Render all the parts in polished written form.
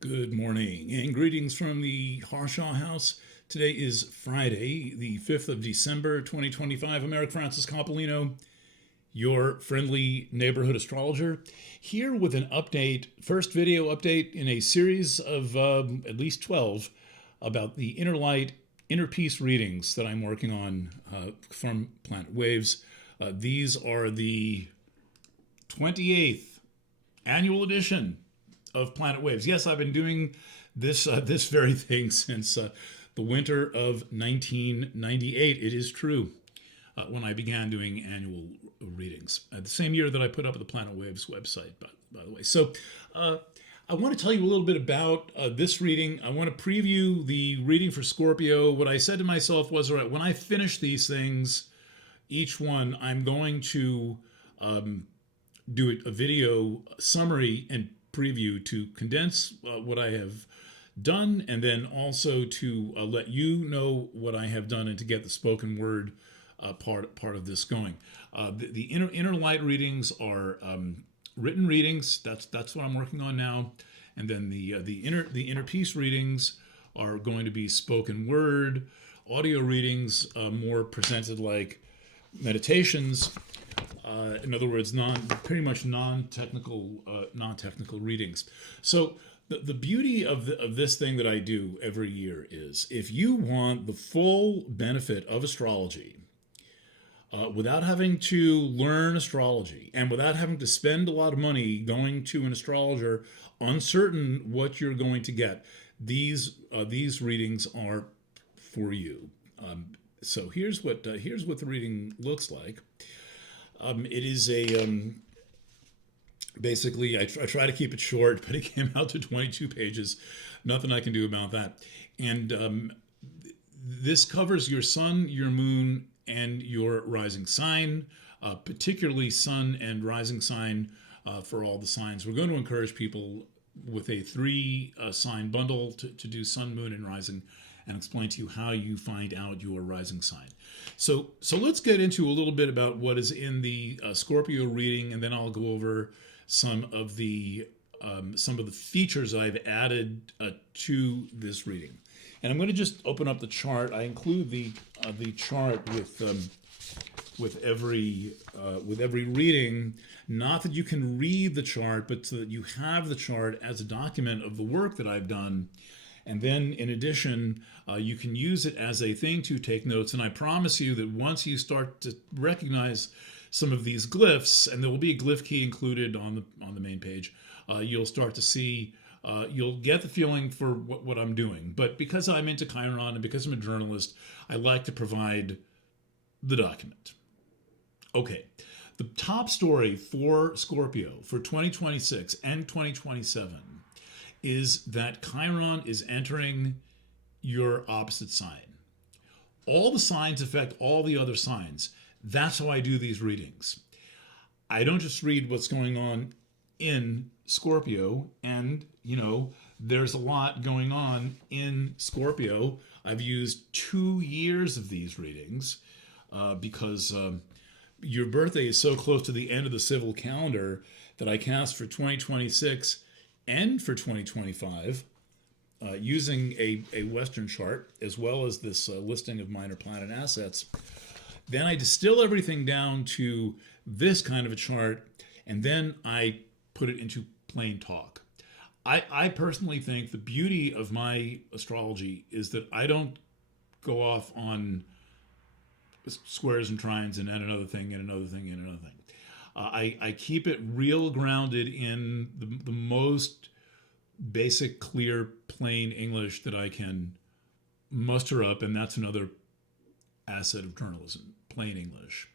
Good morning and greetings from the Harshaw House. Today is Friday, the 5th of December, 2025. I'm Eric Francis Coppolino, your friendly neighborhood astrologer, here with an update, first video update in a series of at least 12 about the inner light, inner peace readings that I'm working on from Planet Waves. These are the 28th annual edition of Planet Waves. Yes, I've been doing this very thing since the winter of 1998. It is true. When I began doing annual readings, the same year that I put up the Planet Waves website, by the way. So I want to tell you a little bit about this reading. I want to preview the reading for Scorpio. What I said to myself was, all right, when I finish these things, each one, I'm going to do a video summary and preview to condense what I have done, and then also to let you know what I have done and to get the spoken word part of this going. The inner light readings are written readings. That's what I'm working on now, and then the inner peace readings are going to be spoken word, audio readings, more presented like meditations. In other words, pretty much non-technical readings. So the beauty of this thing that I do every year is, if you want the full benefit of astrology, without having to learn astrology and without having to spend a lot of money going to an astrologer uncertain what you're going to get, these readings are for you. So here's what the reading looks like. It is basically, I try to keep it short, but it came out to 22 pages. Nothing I can do about that. And this covers your sun, your moon, and your rising sign, particularly sun and rising sign for all the signs. We're going to encourage people with a 3 sign bundle to do sun, moon, and rising, and explain to you how you find out your rising sign. So let's get into a little bit about what is in the Scorpio reading, and then I'll go over some of the features I've added to this reading. And I'm going to just open up the chart. I include the chart with every reading, not that you can read the chart, but so that you have the chart as a document of the work that I've done. And then, in addition, you can use it as a thing to take notes. And I promise you that once you start to recognize some of these glyphs, and there will be a glyph key included on the main page, you'll start to see. You'll get the feeling for what I'm doing. But because I'm into Chiron and because I'm a journalist, I like to provide the document. Okay, the top story for Scorpio for 2026 and 2027 is that Chiron is entering your opposite sign. All the signs affect all the other signs. That's how I do these readings. I don't just read what's going on in Scorpio, and there's a lot going on in Scorpio. I've used 2 years of these readings because your birthday is so close to the end of the civil calendar that I cast for 2026 and for 2025 using a Western chart, as well as this listing of minor planet assets. Then I distill everything down to this kind of a chart, and then I put it into plain talk. I personally think the beauty of my astrology is that I don't go off on squares and trines and another thing and another thing and another thing. I keep it real grounded in the most basic, clear, plain English that I can muster up, and that's another asset of journalism, plain English.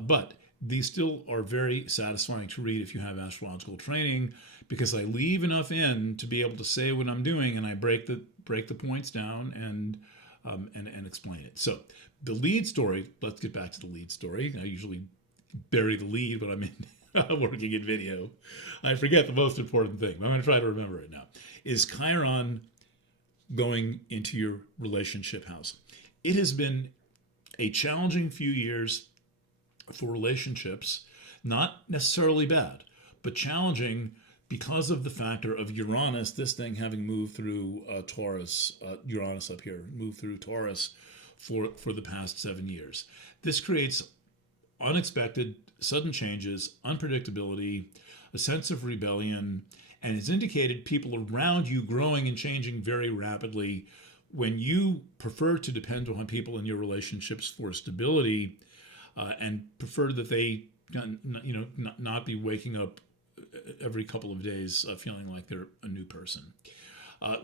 But these still are very satisfying to read if you have astrological training, because I leave enough in to be able to say what I'm doing, and I break the points down and explain it. So the lead story, let's get back to the lead story. I usually bury the lead when I'm working in video. I forget the most important thing, but I'm going to try to remember it now. Is Chiron going into your relationship house? It has been a challenging few years for relationships, not necessarily bad, but challenging because of the factor of Uranus, this thing having moved through Taurus, Uranus up here, moved through Taurus for the past 7 years. This creates unexpected, sudden changes, unpredictability, a sense of rebellion, and it's indicated people around you growing and changing very rapidly. When you prefer to depend on people in your relationships for stability, and prefer that they, not be waking up every couple of days feeling like they're a new person.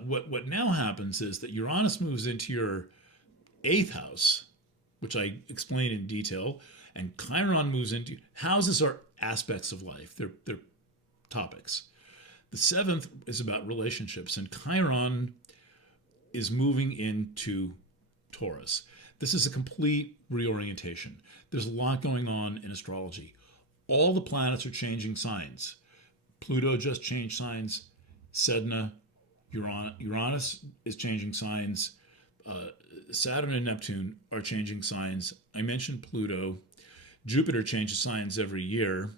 What now happens is that Uranus moves into your 8th house, which I explain in detail, and Chiron moves into houses are aspects of life. They're topics. The 7th is about relationships, and Chiron is moving into Taurus. This is a complete reorientation. There's a lot going on in astrology. All the planets are changing signs. Pluto just changed signs. Sedna, Uranus is changing signs. Saturn and Neptune are changing signs. I mentioned Pluto. Jupiter changes signs every year.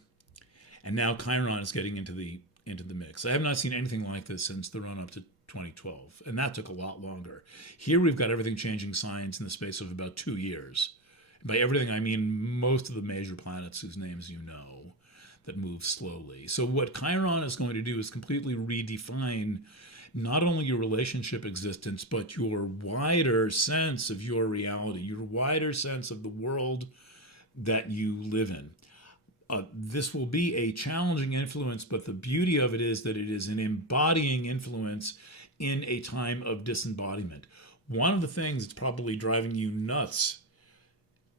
And now Chiron is getting into the mix. I have not seen anything like this since the run up to 2012, and that took a lot longer. Here we've got everything changing signs in the space of about 2 years. By everything, I mean most of the major planets whose names you know that move slowly. So what Chiron is going to do is completely redefine not only your relationship existence, but your wider sense of your reality, your wider sense of the world that you live in. This will be a challenging influence, but the beauty of it is that it is an embodying influence in a time of disembodiment. One of the things that's probably driving you nuts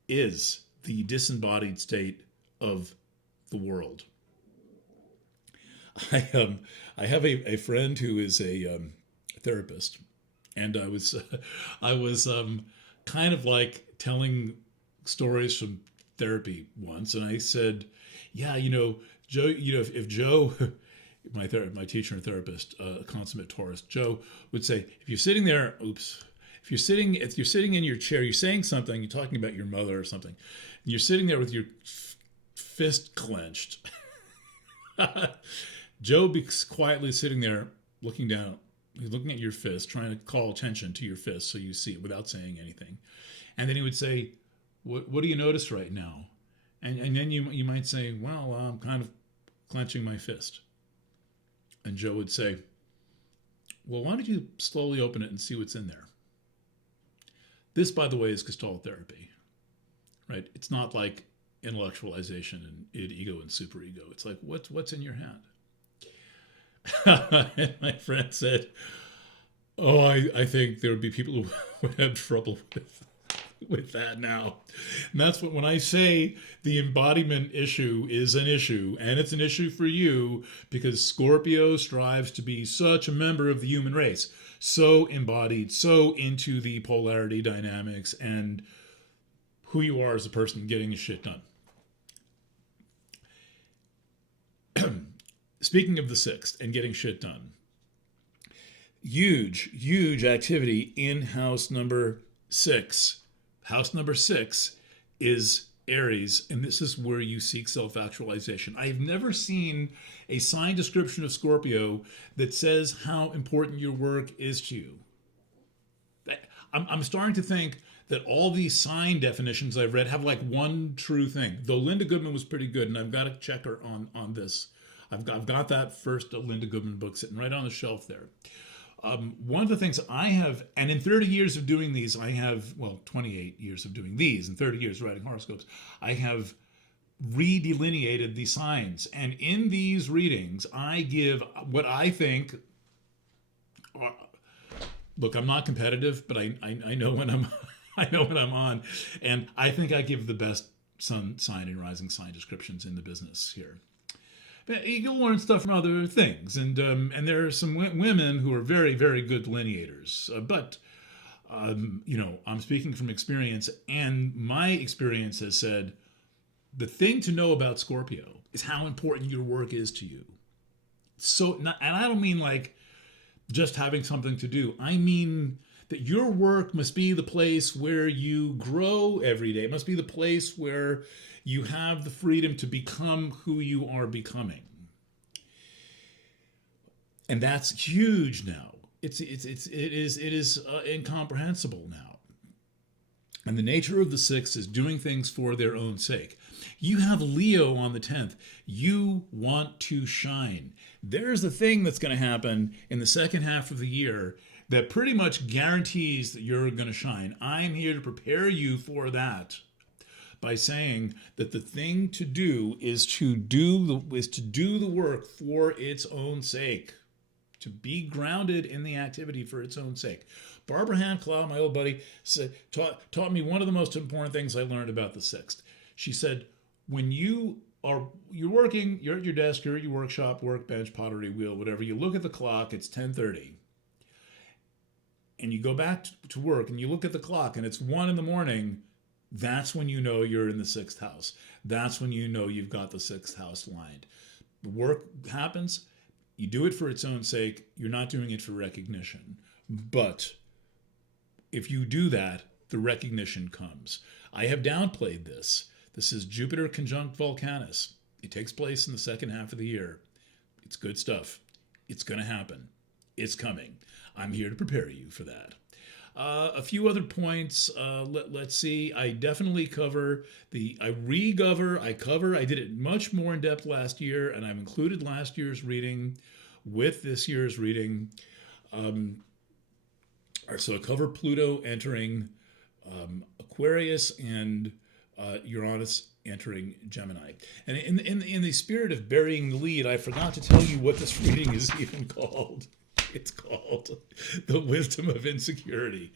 is the disembodied state of the world. I have a friend who is a therapist, and I was kind of like telling stories from therapy once, and I said, yeah, Joe, if Joe, my teacher and therapist, a consummate Taurus, Joe would say, if you're sitting there, if you're sitting in your chair, you're saying something, you're talking about your mother or something, and you're sitting there with your fist clenched. Joe be quietly sitting there looking down, looking at your fist, trying to call attention to your fist so you see it without saying anything. And then he would say, what do you notice right now? And then you might say, well, I'm kind of clenching my fist. And Joe would say, well, why don't you slowly open it and see what's in there? This, by the way, is Gestalt therapy, right? It's not like intellectualization and id, ego, and superego. It's like, what's in your hand? And my friend said, oh, I think there would be people who would have trouble with that now. And that's when I say the embodiment issue is an issue, and it's an issue for you because Scorpio strives to be such a member of the human race, so embodied, so into the polarity dynamics and who you are as a person getting shit done. Speaking of the 6th and getting shit done, huge activity in house number 6. House number 6 is Aries, and this is where you seek self-actualization. I have never seen a sign description of Scorpio that says how important your work is to you. I'm starting to think that all these sign definitions I've read have like one true thing, though Linda Goodman was pretty good, and I've got to check her on this. I've got that first Linda Goodman book sitting right on the shelf there. One of the things I have, and in 30 years of doing these, 28 years of doing these, and 30 years writing horoscopes, I have redelineated the signs. And in these readings, I give what I think, look, I'm not competitive, but I know when I know when I'm on, and I think I give the best sun sign and rising sign descriptions in the business here. You'll learn stuff from other things, and there are some women who are very, very good delineators. But I'm speaking from experience, and my experience has said the thing to know about Scorpio is how important your work is to you. And I don't mean like just having something to do. I mean that your work must be the place where you grow every day. It must be the place where you have the freedom to become who you are becoming. and that's huge now. It is incomprehensible now. And the nature of the sixth is doing things for their own sake. You have Leo on the 10th. You want to shine. There's the thing that's going to happen in the second half of the year that pretty much guarantees that you're going to shine. I'm here to prepare you for that by saying that the thing to do is to do the work for its own sake, to be grounded in the activity for its own sake. Barbara Hanclaw, my old buddy, taught me one of the most important things I learned about the sixth. She said, when you're working, you're at your desk, you're at your workshop, workbench, pottery wheel, whatever, you look at the clock, it's 10:30. And you go back to work and you look at the clock and it's 1 a.m, that's when you know you're in the sixth house. That's when you know you've got the sixth house lined. The work happens, you do it for its own sake, you're not doing it for recognition. But if you do that, the recognition comes. I have downplayed this. This is Jupiter conjunct Vulcanus. It takes place in the second half of the year. It's good stuff. It's going to happen. It's coming. I'm here to prepare you for that. A few other points. Let's see. I definitely cover I did it much more in depth last year, and I've included last year's reading with this year's reading. So I cover Pluto entering Aquarius and Uranus entering Gemini. And in the spirit of burying the lead, I forgot to tell you what this reading is even called. It's called The Wisdom of Insecurity.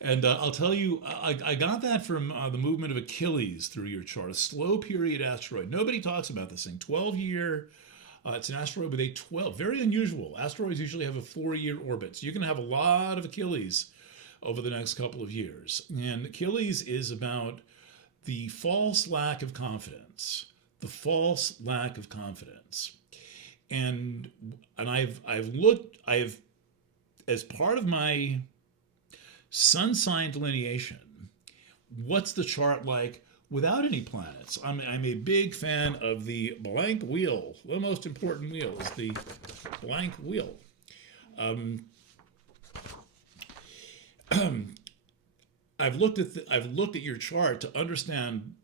And I'll tell you, I got that from the movement of Achilles through your chart, a slow period asteroid. Nobody talks about this thing. 12-year, it's an asteroid with a 12, very unusual. Asteroids usually have a 4-year orbit. So you're going to have a lot of Achilles over the next couple of years. And Achilles is about the false lack of confidence. The false lack of confidence. And I've as part of my sun sign delineation, what's the chart like without any planets? I'm a big fan of the blank wheel. The most important wheel is the blank wheel. I've looked at your chart to understand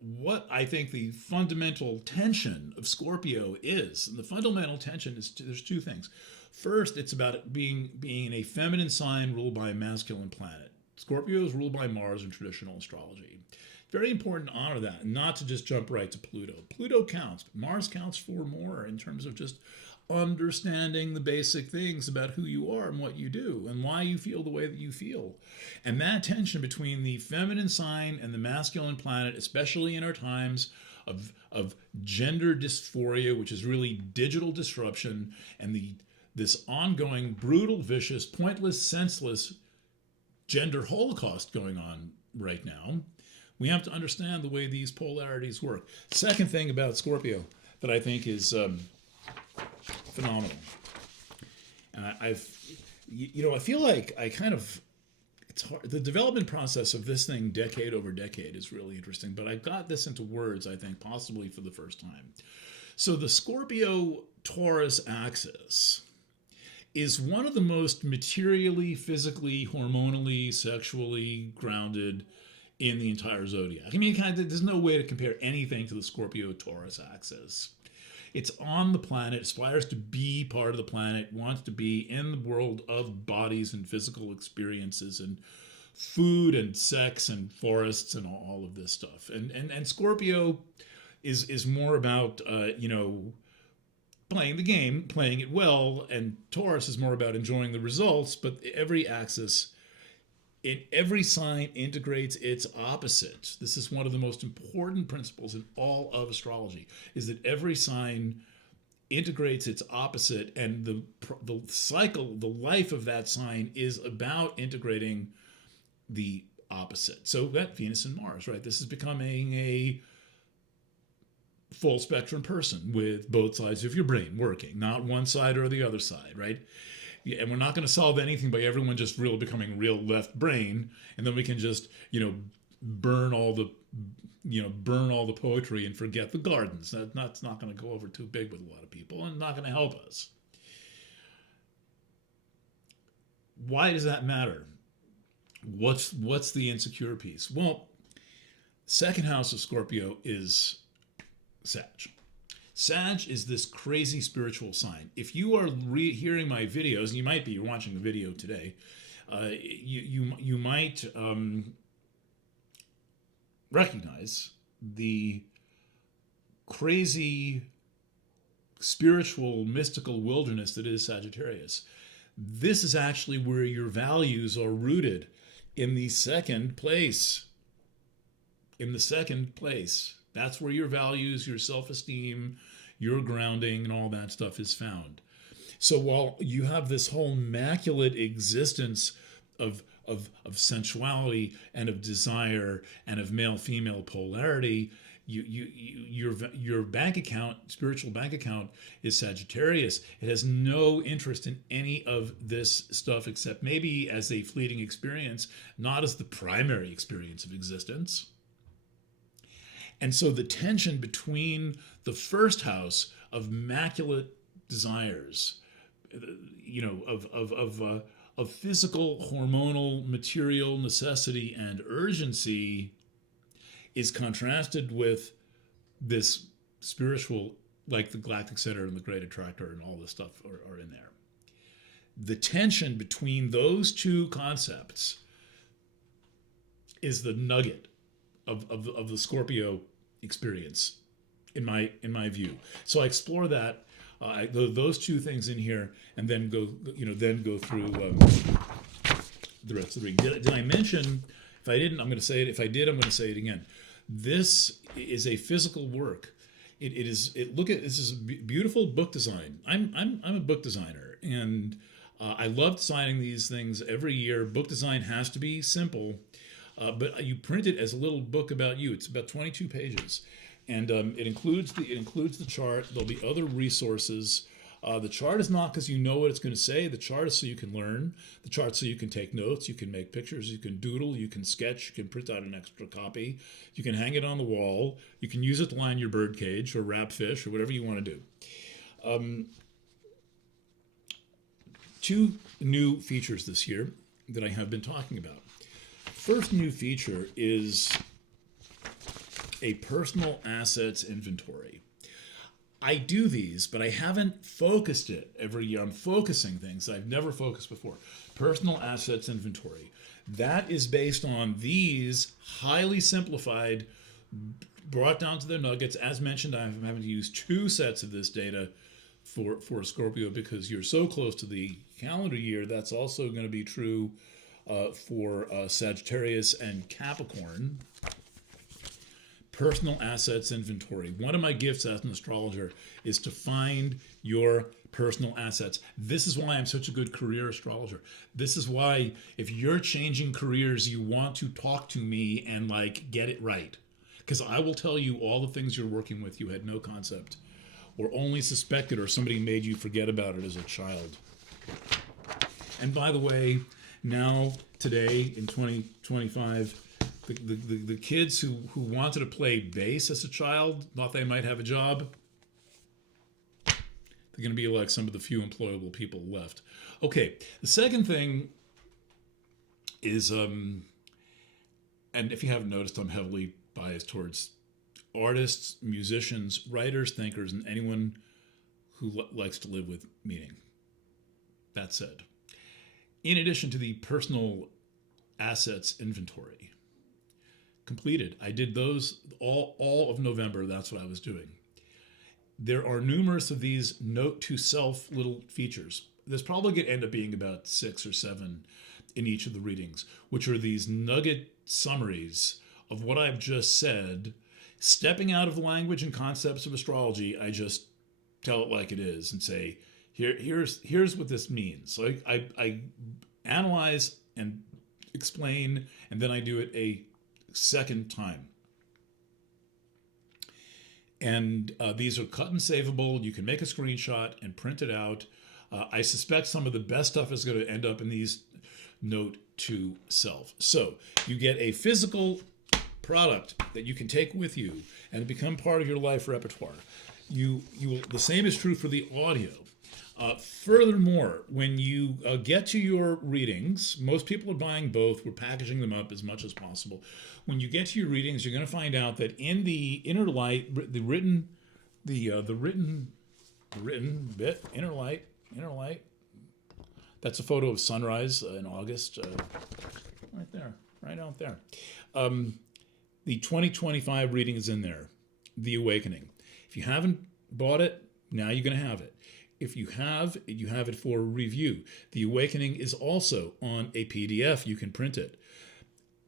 what I think the fundamental tension of Scorpio is. And the fundamental tension is there's two things. First, it's about it being a feminine sign ruled by a masculine planet. Scorpio is ruled by Mars in traditional astrology. Very important to honor that, and not to just jump right to Pluto. Pluto counts, but Mars counts for more in terms of just understanding the basic things about who you are and what you do and why you feel the way that you feel. And that tension between the feminine sign and the masculine planet, especially in our times of gender dysphoria, which is really digital disruption, and this ongoing brutal, vicious, pointless, senseless gender holocaust going on right now, we have to understand the way these polarities work. Second thing about Scorpio that I think is phenomenal. And I feel like it's hard. The development process of this thing decade over decade is really interesting, but I got this into words, I think, possibly for the first time. So the Scorpio-Taurus axis is one of the most materially, physically, hormonally, sexually grounded in the entire zodiac. I mean, there's no way to compare anything to the Scorpio-Taurus axis. It's on the planet, aspires to be part of the planet, wants to be in the world of bodies and physical experiences and food and sex and forests and all of this stuff. And Scorpio is more about playing the game, playing it well, and Taurus is more about enjoying the results. But every axis in every sign integrates its opposite. This is one of the most important principles in all of astrology, is that every sign integrates its opposite, and the cycle, the life of that sign is about integrating the opposite. So that Venus and Mars, right? This is becoming a full spectrum person with both sides of your brain working, not one side or the other side, right? And we're not going to solve anything by everyone just really becoming real left brain, and then we can just burn all the poetry and forget the gardens. That's not going to go over too big with a lot of people, and not going to help us. Why does that matter? What's the insecure piece? Well, second house of Scorpio is Sag. Sag is this crazy spiritual sign. If you are hearing my videos, and you might be, you're watching the video today, you might recognize the crazy spiritual mystical wilderness that is Sagittarius. This is actually where your values are rooted, in the second place. In the second place. That's where your values, your self-esteem, your grounding, and all that stuff is found. So while you have this whole immaculate existence of sensuality and of desire and of male-female polarity, your bank account, spiritual bank account, is Sagittarius. It has no interest in any of this stuff except maybe as a fleeting experience, not as the primary experience of existence. And so the tension between the first house of immaculate desires, of physical, hormonal, material necessity and urgency, is contrasted with this spiritual, like the galactic center and the great attractor and all this stuff are in there. The tension between those two concepts is the nugget of the Scorpio experience, in my view. So I explore that, those two things in here, and then go through the rest of the reading. Did I mention? If I didn't, I'm going to say it. If I did, I'm going to say it again. This is a physical work. This is beautiful book design. I'm a book designer, and I love designing these things every year. Book design has to be simple, but you print it as a little book about you. It's about 22 pages, and it includes the chart. There'll be other resources. The chart is not because you know what it's going to say. The chart is so you can learn. The chart so you can take notes. You can make pictures. You can doodle. You can sketch. You can print out an extra copy. You can hang it on the wall. You can use it to line your bird cage or wrap fish or whatever you want to do. Two new features this year that I have been talking about. First new feature is a personal assets inventory. I do these, but I haven't focused it every year. I'm focusing things I've never focused before. Personal assets inventory. That is based on these highly simplified, brought down to their nuggets. As mentioned, I'm having to use 2 sets of this data for Scorpio because you're so close to the calendar year. That's also going to be true for Sagittarius and Capricorn. Personal assets inventory. One of my gifts as an astrologer is to find your personal assets. This is why I'm such a good career astrologer. This is why if you're changing careers, you want to talk to me and get it right. Because I will tell you all the things you're working with you had no concept or only suspected, or somebody made you forget about it as a child. And by the way, now, today, in 2025, the kids who wanted to play bass as a child, thought they might have a job, they're going to be like some of the few employable people left. Okay, the second thing is, and if you haven't noticed, I'm heavily biased towards artists, musicians, writers, thinkers, and anyone who likes to live with meaning. That said, in addition to the personal assets inventory, completed. I did those all of November. That's what I was doing. There are numerous of these note to self little features. There's probably going to end up being about 6 or 7 in each of the readings, which are these nugget summaries of what I've just said. Stepping out of the language and concepts of astrology, I just tell it like it is and say, here's what this means. So I analyze and explain, and then I do it a second time. And these are cut and savable. You can make a screenshot and print it out. I suspect some of the best stuff is going to end up in these note to self. So you get a physical product that you can take with you and become part of your life repertoire. The same is true for the audio. Furthermore, when you get to your readings, most people are buying both. We're packaging them up as much as possible. When you get to your readings, you're going to find out that in the inner light, the written bit, inner light. That's a photo of sunrise in August, right there, right out there. The 2025 reading is in there, The Awakening. If you haven't bought it, now you're going to have it. If you have it for review. The Awakening is also on a PDF. You can print it.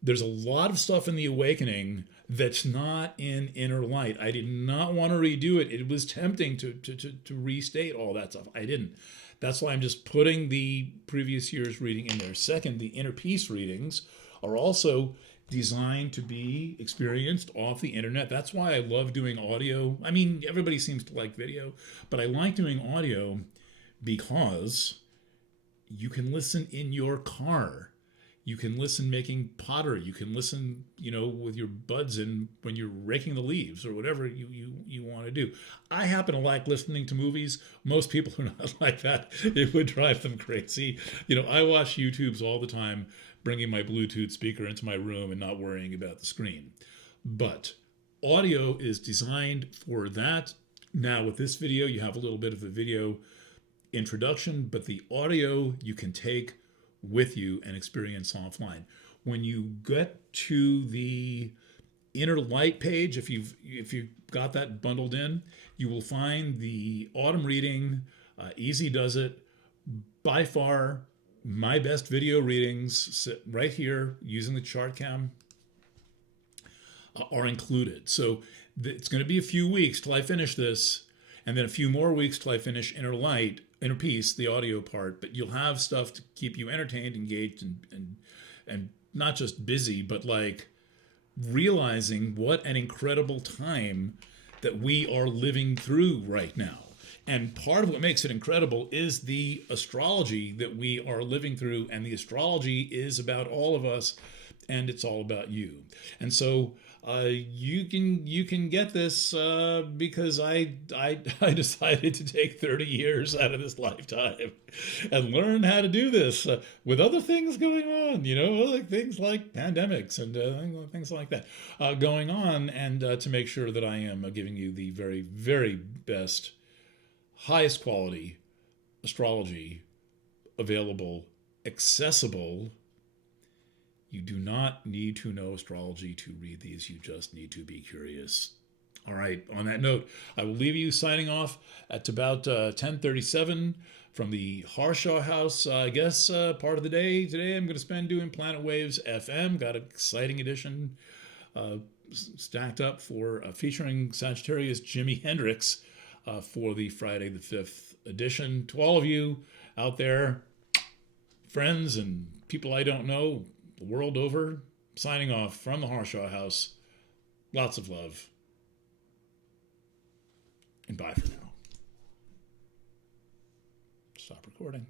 There's a lot of stuff in The Awakening that's not in Inner Light. I did not want to redo it. It was tempting to restate all that stuff. I didn't. That's why I'm just putting the previous year's reading in there. Second, the Inner Peace readings are also designed to be experienced off the internet. That's why I love doing audio. I mean, everybody seems to like video, but I like doing audio because you can listen in your car. You can listen making pottery. You can listen, with your buds in when you're raking the leaves or whatever you want to do. I happen to like listening to movies. Most people are not like that. It would drive them crazy. I watch YouTubes all the time, bringing my Bluetooth speaker into my room and not worrying about the screen. But audio is designed for that. Now with this video, you have a little bit of a video introduction, but the audio you can take with you and experience offline. When you get to the Inner Light page, if you've got that bundled in, you will find the autumn reading. Easy does it. By far, my best video readings right here using the chart cam are included. So it's going to be a few weeks till I finish this, and then a few more weeks till I finish Inner Light, Inner Peace, the audio part. But you'll have stuff to keep you entertained, engaged, and not just busy, but like realizing what an incredible time that we are living through right now. And part of what makes it incredible is the astrology that we are living through. And the astrology is about all of us, and it's all about you. And so you can get this because I decided to take 30 years out of this lifetime and learn how to do this with other things going on, like things like pandemics and things like that going on, and to make sure that I am giving you the very, very best, highest quality astrology available, accessible. You do not need to know astrology to read these. You just need to be curious. All right, on that note, I will leave you signing off at about 10:37 from the Harshaw House. I guess part of the day today I'm going to spend doing Planet Waves FM. Got an exciting edition stacked up for featuring Sagittarius Jimi Hendrix for the Friday the 5th edition. To all of you out there, friends and people I don't know, the world over, signing off from the Harshaw House. Lots of love. And bye for now. Stop recording.